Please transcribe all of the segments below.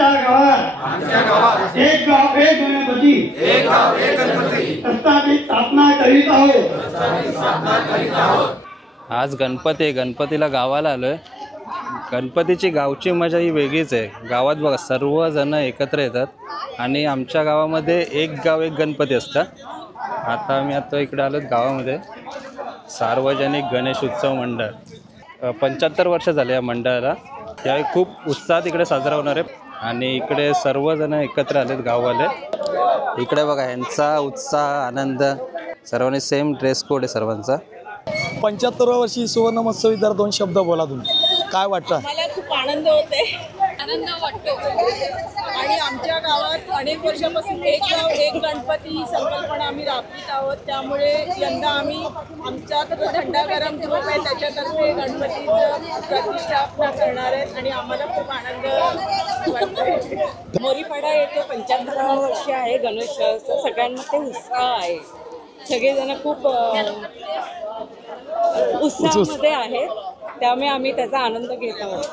आमच्या गावात एक गाव एक गणपती प्रस्थापित स्थापना करीत आहोत। आज गणपती आहे, गणपतीला गावाला आलोय। गणपतीची गावची मजा ही वेगळीच आहे। गावात बघा सर्वजण एकत्र येतात आणि आमच्या गावामध्ये एक गाव एक गणपती असतं। आता आम्ही इकडे आलो गावामध्ये सार्वजनिक गणेश उत्सव मंडळ 75 वर्ष झाले या मंडळाला। त्यावेळी खूप उत्साहात इकडे साजरा होणार आहे आणि इकडे सर्वजण एकत्र आलेत गाववाले। इकडे बघा यांचा उत्साह आनंद, सर्वांनी सेम ड्रेस कोड आहे सर्वांचा। 75व्या वर्षी सुवर्ण महोत्सवी जर 2 शब्द बोला तुम्ही, काय वाटतं? मला खूप आनंद वाटतो आणि आमच्या गावात अनेक वर्षापासून एक गाव एक गणपती ही संकल्पना आम्ही राबवित आहोत। त्यामुळे यंदा आम्ही आमच्या झंडागरम ग्रुप आहे त्याच्यातर्फे गणपतीचं प्रतिष्ठापना करणार आहेत आणि आम्हाला खूप आनंद वाटतो। मोरीपाडा येथे 75 वर्ष आहे गणेशोत्सव। सगळ्यांमध्ये उत्साह आहे, सगळेजण खूप उत्साहामध्ये आहेत, त्यामुळे आम्ही त्याचा आनंद घेत आहोत।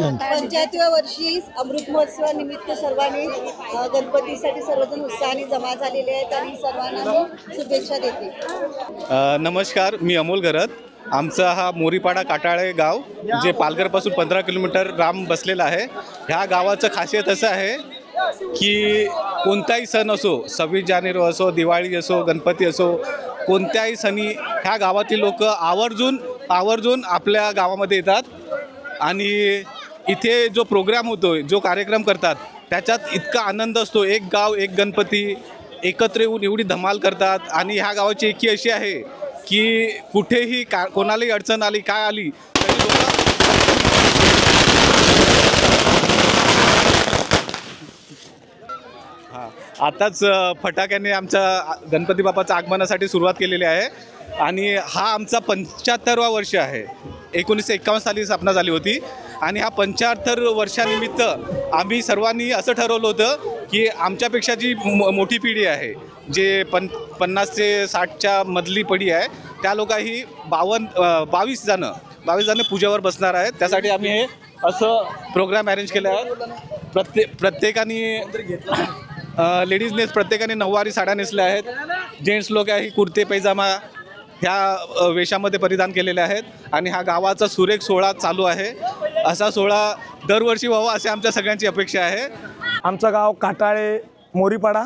75व्या वर्षी अमृत महोत्सवानिमित्त सर्वांनी गणपतीसाठी सर्वजण उत्साहाने जमा झालेले आहेत आणि सर्वांना मी शुभेच्छा देते। नमस्कार, मी अमोल गरत। आमचा हा मोरीपाडा काटाळे गाव जे पालघरपासून 15 किलोमीटर लांब बसलेलं आहे। ह्या गावाचं खासियत असं आहे की कोणताही सण असो, 26 जानेवारी असो, दिवाळी असो, गणपती असो, कोणत्याही सणी ह्या गावातील लोक आवर्जून आपल्या गावामध्ये येतात आणि इथे जो प्रोग्राम होतो, जो कार्यक्रम करतात त्याच्यात इतका आनंद असतो। एक गाव एक गणपती एकत्र येऊन एवढी धमाल करतात आणि ह्या गावाची एकी अशी आहे की कुठेही कोणालाही अडचण आली काय आली तरी आताच फटाक्याने आमच्या गणपती बाप्पाच्या आगमनासाठी सुरुवात केलेली आहे आणि हा आमचा 75वा वर्ष आहे। 1951 साली स्थापना झाली होती आणि हा 75 वर्षानिमित्त आम्ही सर्वांनी असं ठरवलं होतं की आमच्यापेक्षा जी मोठी पिढी आहे, जे 50 ते 60च्या मधली पिढी आहे, त्या लोकांही 22 जण पूजेवर बसणार आहेत। त्यासाठी आम्ही हे असं प्रोग्राम अरेंज केलं आहे। प्रत्येकाने लेडीजने प्रत्येकाने नऊवारी साड्या नेसल्या आहेत, जेंट्स लोक ही कुर्ते पैजामा ह्या वेशामध्ये परिधान केलेले आहेत आणि हा गावाचा सुरेख सोहळा चालू आहे। असा सोहळा दरवर्षी व्हावा अशी आमच्या सगळ्यांची अपेक्षा आहे। आमचं गाव काटाळे मोरीपाडा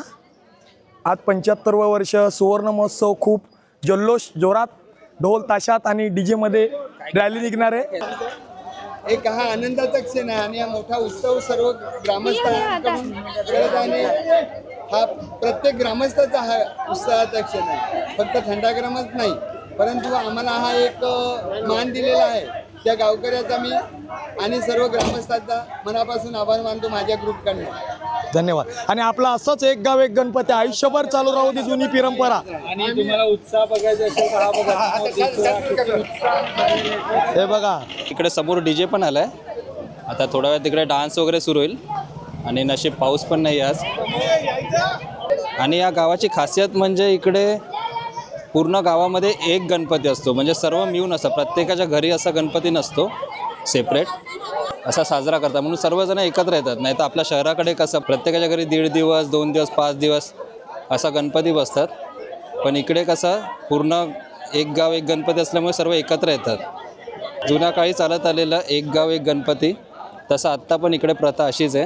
आज 75वं वर्ष सुवर्ण महोत्सव खूप जल्लोष जोरात ढोल ताशात आणि डीजे मध्ये रॅली निघणार आहे। एक हा आनंदाचा क्षण आहे आणि हा मोठा उत्सव सर्व ग्रामस्थांकडून करत आहे। हा प्रत्येक ग्रामस्थाचा हा उत्साहाचा क्षण आहे, फक्त थंडागरमच नाही, परंतु आम्हाला हा एक मान दिलेला आहे त्या गावकऱ्याचा मी आणि सर्व ग्रामस्थांचा मनापासून आभार मानतो माझ्या ग्रुपकडनं। धन्यवाद। आणि आपला असंच एक गाव एक गणपती आयुष्यभर चालू राहू दे जुनी परंपरा। आणि तुम्हाला उत्साह बघायचा असेल तर हा बघा, हे बघा इकडे समोर डीजे पण आलाय। आता थोड्या वेळ तिकडे डान्स वगैरे सुरू होईल आणि नशीब पाऊस पण नाही आज। आणि या गावाची खासियत म्हणजे इकडे पूर्ण गावामध्ये एक गणपती असतो, म्हणजे सर्व मिळून असं प्रत्येकाच्या घरी असा गणपती नसतो, सेपरेट असा साजरा करतात म्हणून सर्वजण एकत्र येतात। नाही तर आपल्या शहराकडे कसं प्रत्येकाच्या घरी 1.5 दिवस 2 दिवस 5 दिवस असा गणपती बसतात, पण इकडे कसं पूर्ण एक गाव एक गणपती असल्यामुळे सर्व एकत्र येतात। जुन्या काळी चालत आलेलं एक गाव एक गणपती, तसं आत्ता पण इकडे प्रथा अशीच आहे।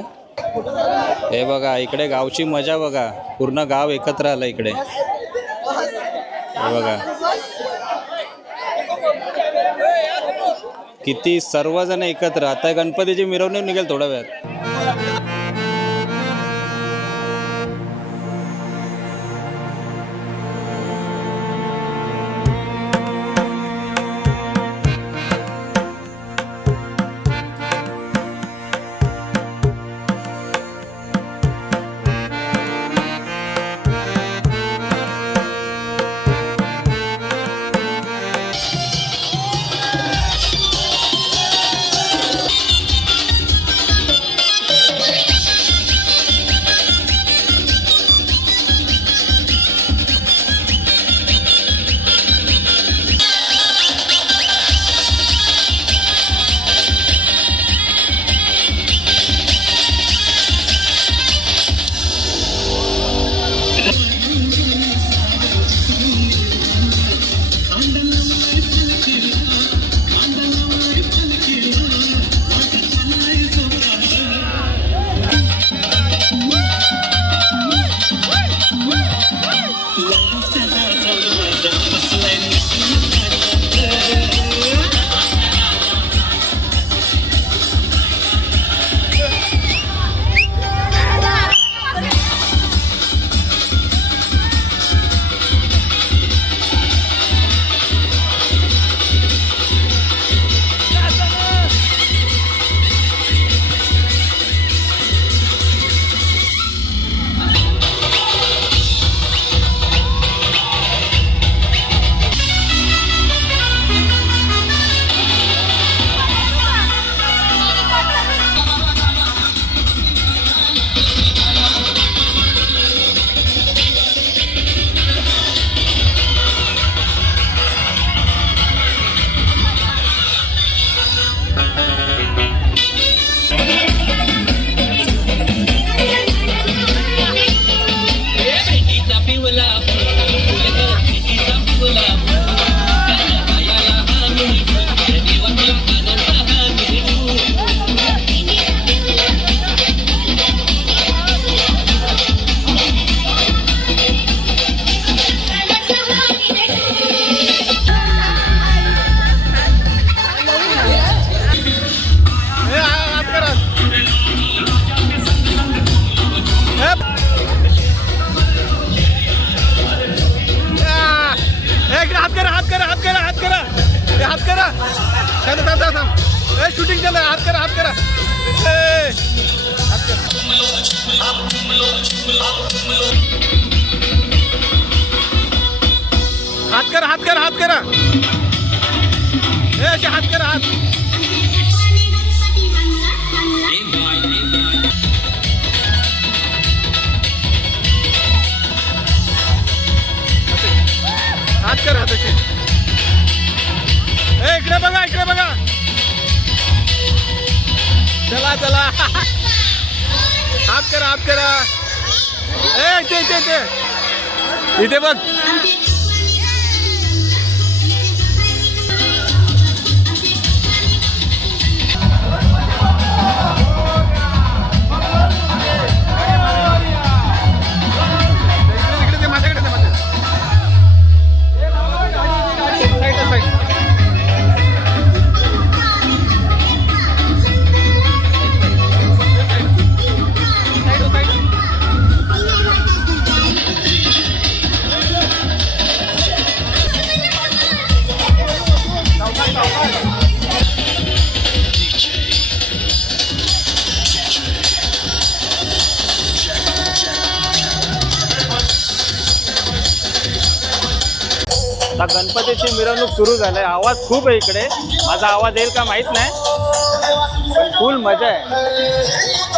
हे बघा इकडे गावची मजा बघा, पूर्ण गाव एकत्र आलं इकडे। हे बघा किती सर्वजण एकत्र। आता गणपतीची मिरवणूक निघेल थोड्या वेळात। शूटिंग चल हात करा हात करा हात करा हात करा हात करा असे हात करा हात हात करा तसे इकडे बघा इकडे बघा चला चला हात करा हात करा इथे बघ आता गणपतीची मिरवणूक सुरू झाली. आवाज खूप आहे इकडे. माझा आवाज येईल का माहित नाही, पण फुल मजा आहे.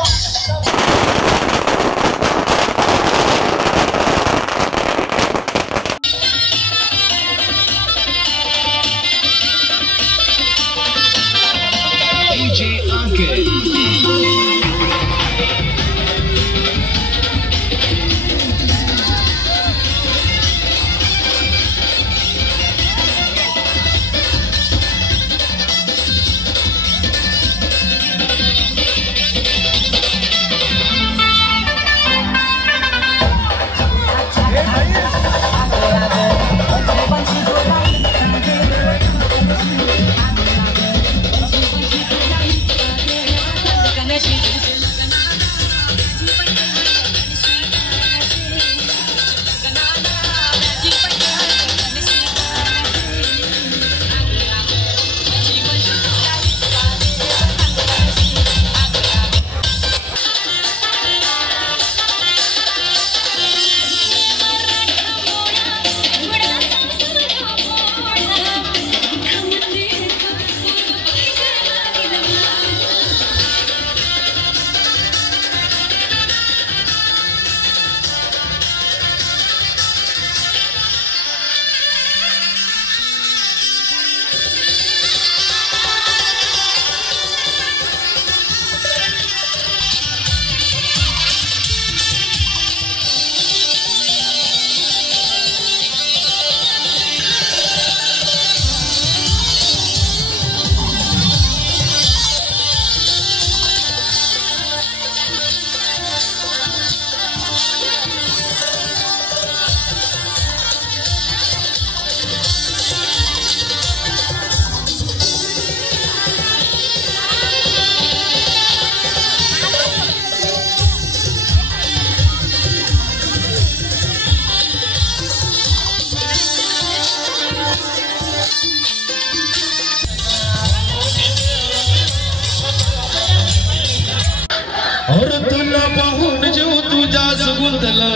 तुला पाहून जीव तुझ्या सुगुंतला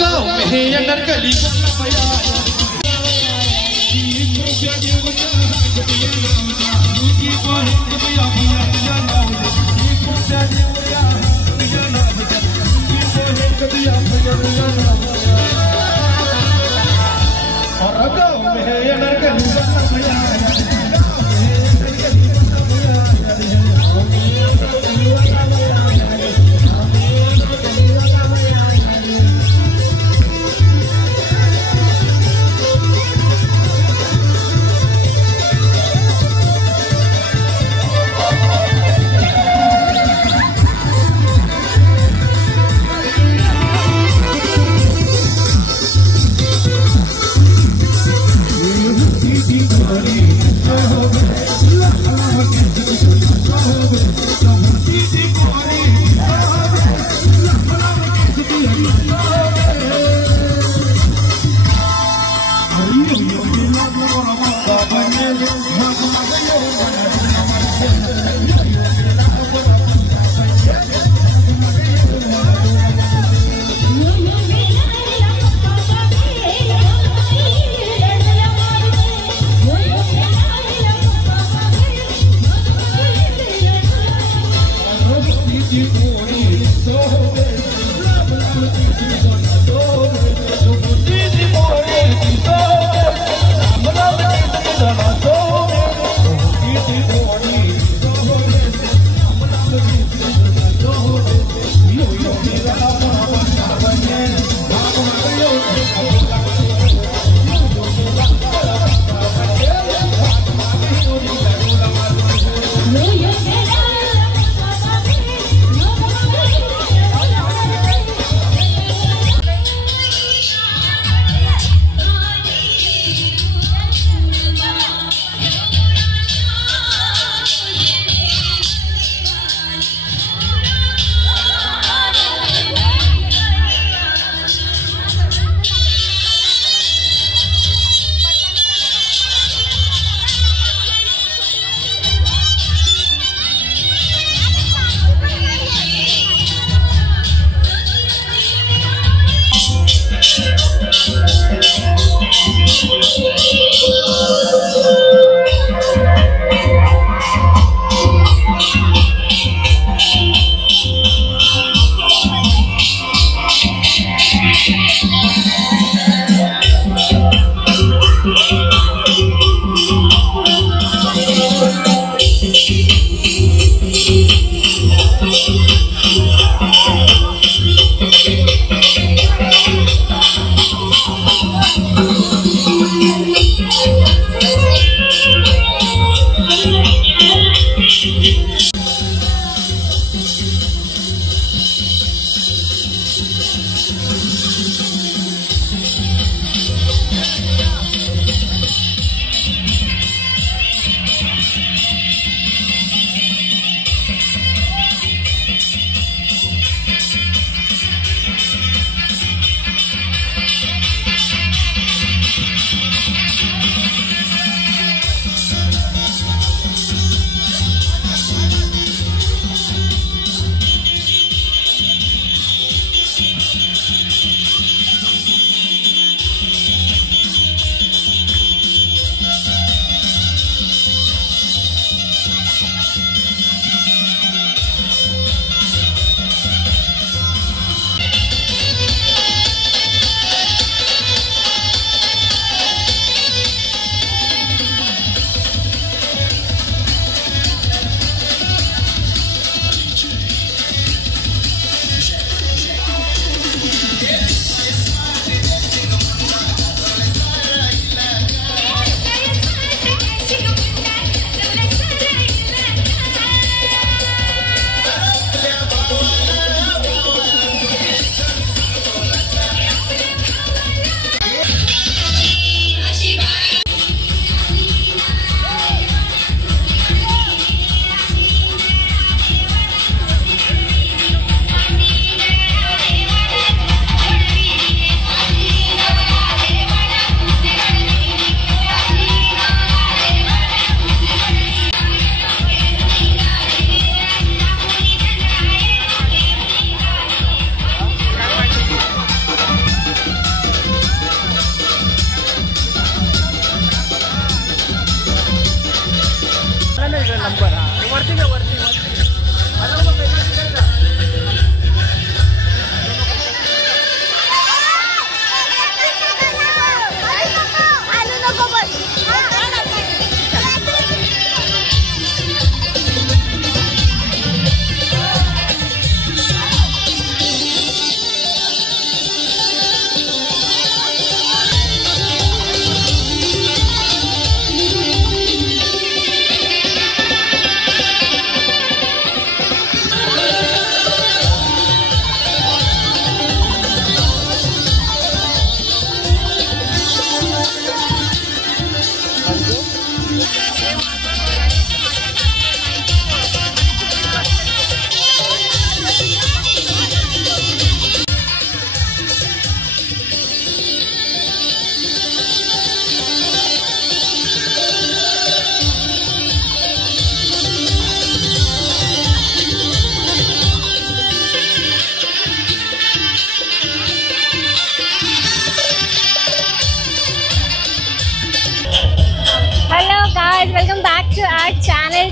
गाव हे नरकली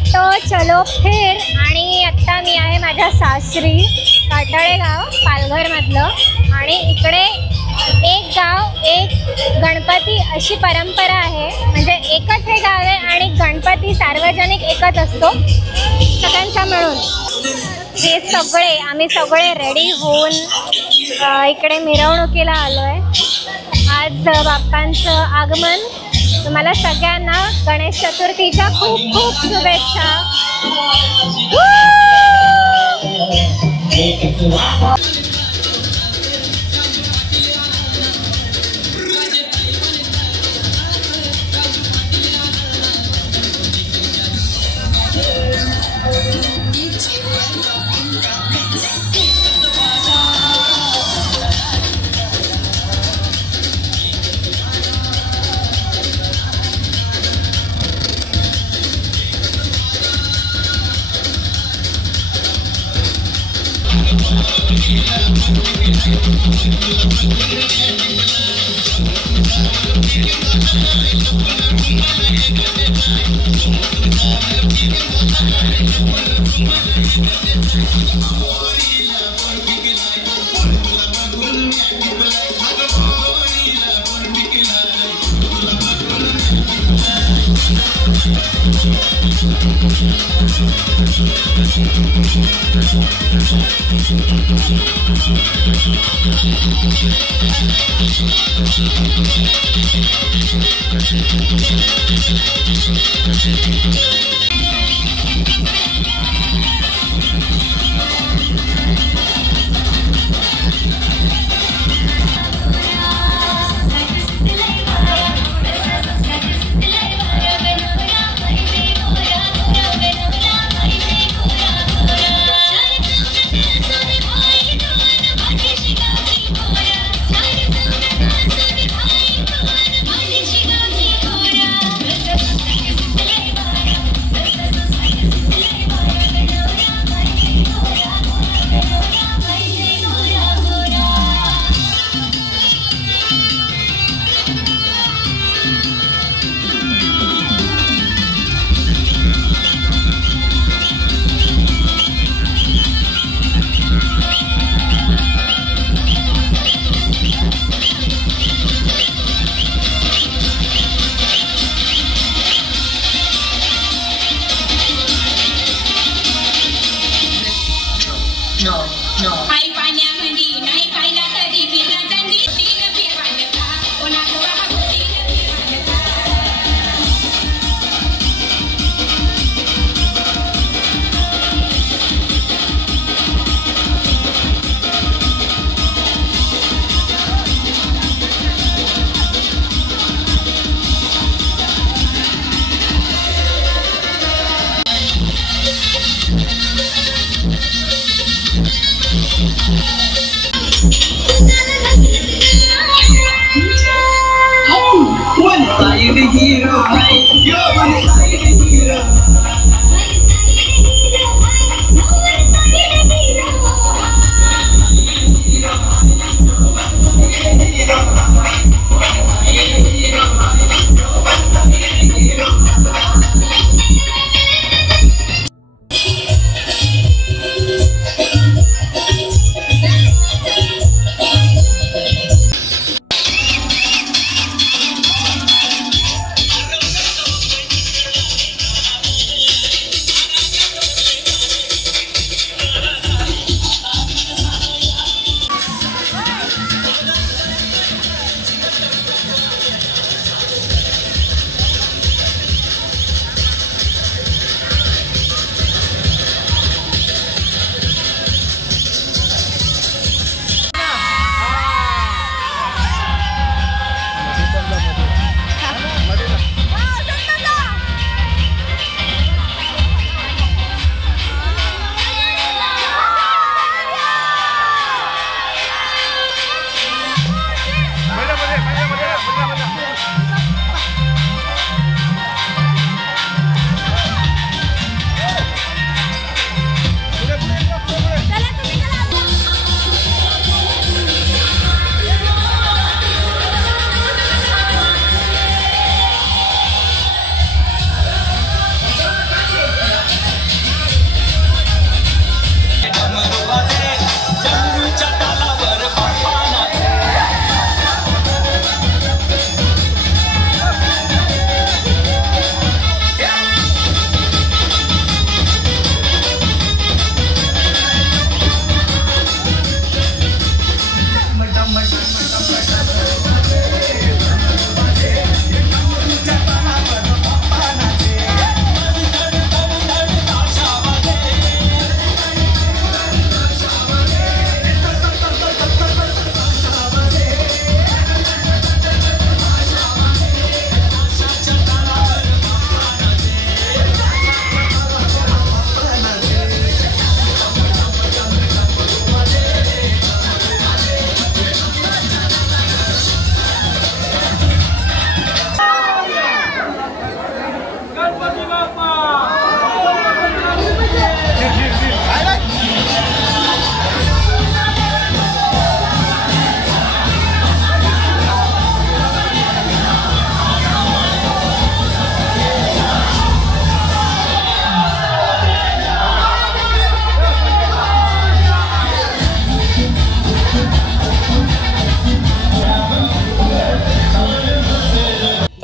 तो चलो फिर आणि आत्ता मी आहे माझ्या सासरी काटाळे गाव पालघरमधलं आणि इकडे एक गाव एक गणपती अशी परंपरा आहे. म्हणजे एकच हे गाव आहे आणि गणपती सार्वजनिक एकच असतो सगळ्यांचा मिळून. हे सगळे आम्ही सगळे रेडी होऊन इकडे मिरवणुकीला आलो आहे. आज बाप्पांचं आगमन. तुम्हाला सगळ्यांना गणेश चतुर्थीच्या खूप खूप शुभेच्छा.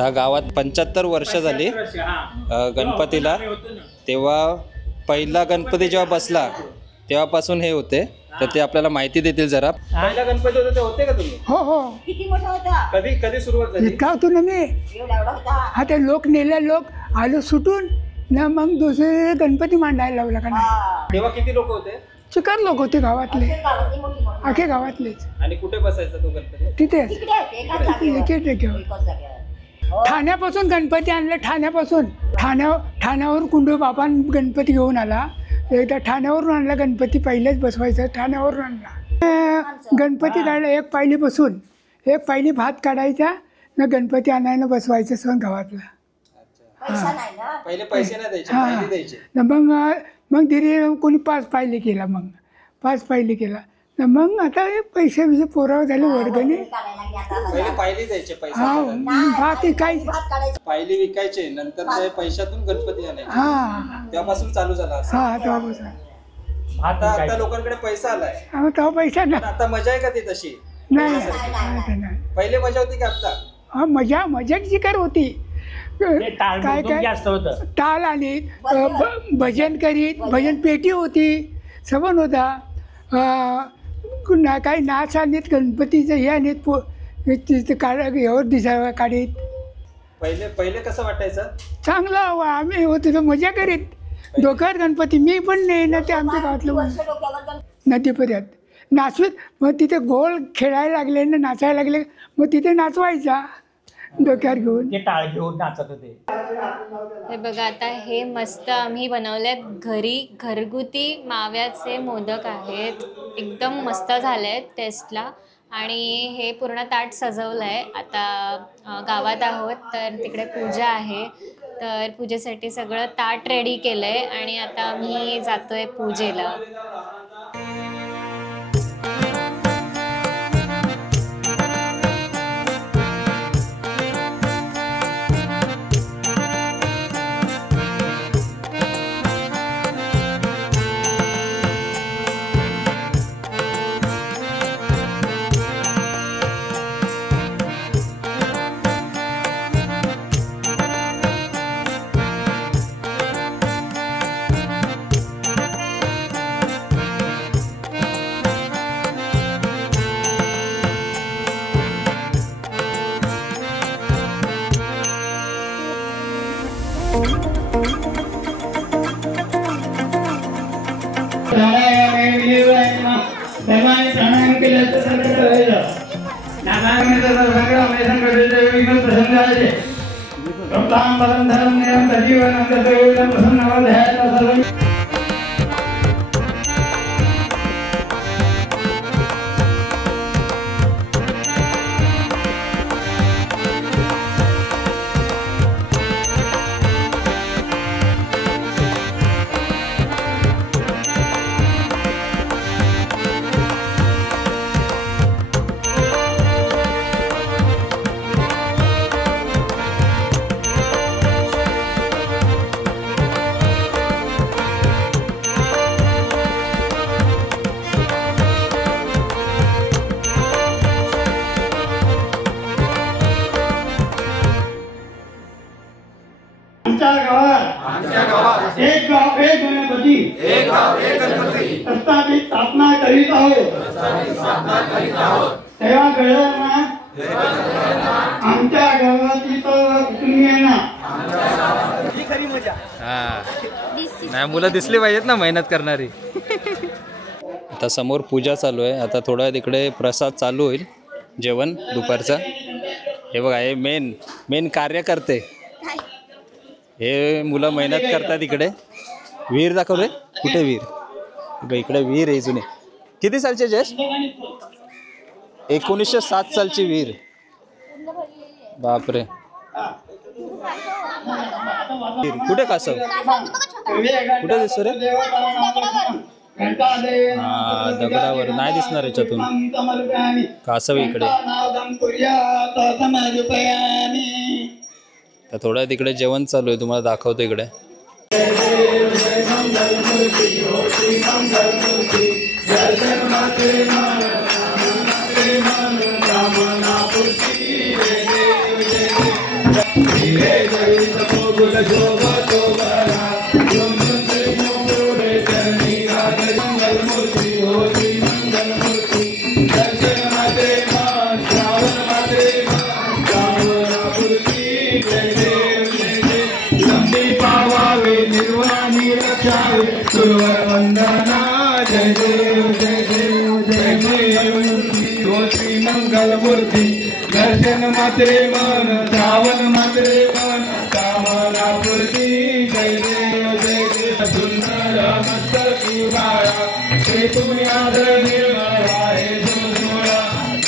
आता गावात 75 वर्ष झाली गणपतीला. तेव्हा पहिला गणपती जेव्हा बसला तेव्हापासून हे होते, तर ते आपल्याला माहिती देतील जरा. पहिला गणपती होता ते होते का तुम्ही? हो हो. किती मोठा होता? कधी कधी सुरुवात झाली? इतका होतो ना मी. हा ते लोक नेले, लोक आलो सुटून ना, मग दुसरे गणपती मांडायला लावला का नाही. तेव्हा किती लोक होते? चिकार लोक होते गावातले, आखे गावातलेच. आणि कुठे बसायचा तो गणपती? तिथेच एक ठाण्यापासून गणपती आणले. ठाण्यावर कुंडू बापान गणपती घेऊन आला. एकदा ठाण्यावरून आणला गणपती, पहिलेच बसवायचा ठाण्यावरून आणला. गणपती काढला, एक पायली बसून एक पायली भात काढायचा ना, गणपती आणायला बसवायचं सण गावातला. पहिले पैसे नाही द्यायचे, पायली द्यायचे. मग धीरे कोणी 5 पायली केला, मग 5 पायली केला ना. मग आता पैसे बिसे पोरावर झाले वर्गणी. पहिले पायली द्यायचे, पैसे भात काय पायली विकायचे, नंतर ते पैशातून गणपती आणायचे. तेव्हापासून चालू झाला. तेव्हापासून आता लोकांकडे पैसा आलाय, तेव्हा पैसा नाही. आता मजा आहे का ती तशी? नाही. पहिले मजा होती का आता? हा, मजाच शिकार होती. काय टाळ आली, भजन करीत, भजन पेटी होती, सबन होता. काही नाच आणत, गणपतीचं हे आणत, यावर दिसायला काढीत. पहिले कसं वाटायचं? चांगलं आम्ही होतो तर मजा करीत. डोक्यावर गणपती, मी पण नाही ना, ते आमच्या गावातलं नदीपर्यंत नाचवीत. मग तिथे गोल खेळायला लागले ना, नाचायला लागले, मग तिथे नाचवायचा डोक्यावर घेऊन, टाळ घेऊन नाचत होते. हे बघा, आता हे मस्त आम्ही बनवलेत घरी, घरगुती माव्याचे मोदक आहेत. एकदम मस्त झाले आहेत टेस्टला. आणि हे पूर्ण ताट सजवलं आहे. आता गावात आहोत तर तिकडे पूजा आहे, तर पूजेसाठी सगळं ताट रेडी केलं आहे आणि आता आम्ही जातो आहे पूजेला. प्राणायाम केलं तर संकट राहिलं. नामायमेतर संग्राम संकट विघ्न प्रसंगाचे प्रताम परम धर्म निरंतर जीवन अंतर्गत प्रसन्न ध्यान सर्व. आमच्या गावात एक गाव एक गणपती प्रस्थापित स्थापना करीत आहोत. तेव्हा कळलं ना आमच्या गावातील कुटुंबियांना. नाही, मुलं दिसली पाहिजेत ना मेहनत करणारी. आता समोर पूजा चालू आहे. आता थोडा तिकडे प्रसाद चालू होईल, जेवण दुपारचं. हे बघा, हे मेन कार्यकर्ते, हे मुलं मेहनत करतात. इकडे वीर दाखवले, कुठे वीर? इकडे वीर आहे जुने. किती सालचे जयेश? 1907 सालची वीर. बापरे. कुठे कासव? कुठे दिसतो रे? हा, दगडावर नाही दिसणार याच्यातून. कासव इकडे. तर थोडं तिकडे जेवण चालू आहे, तुम्हाला दाखवतो इकडे. वंदना जय देव जय देव जय देव श्री मंगल मूर्ती दर्शन मात्रे मन श्रावण मात्रे मन कामना पूर्ती जय देव जय देव सुंदर मस्तकी बाळा श्री तुम्ही आदर निर्मळ आहे सोळा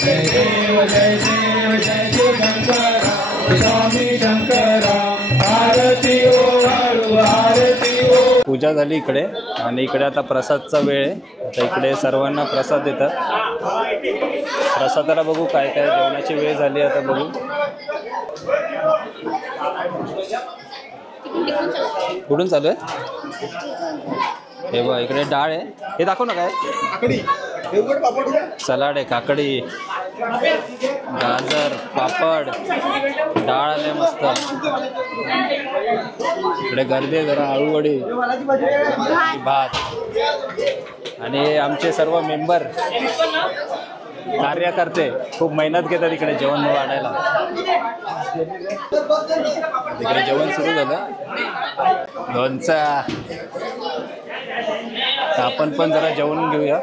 जय देव जय देव जय शिव शंकरा स्वामी शंकरा आरती ओवाळू आरती ओ पूजा झाली इकडे आणि इकडे आता प्रसादचा वेळ आहे. आता इकडे सर्वांना प्रसाद देतात. प्रसादाला बघू काय काय जेवणाची वेळ झाली आता बघू. कुठून चालू आहे? हे बघ इकडे डाळ आहे. हे दाखव ना काय सलाड आहे, काकडी, गाजर, पापड, डाळ आले मस्त. इकडे गर्दी आहे जरा, आळूवडी, भात आणि आमचे सर्व मेंबर कार्यकर्ते खूप मेहनत घेतात इकडे जेवण वाढायला. इकडे जेवण सुरू झालं. लोणचा. आपण पण जरा जेवण घेऊया.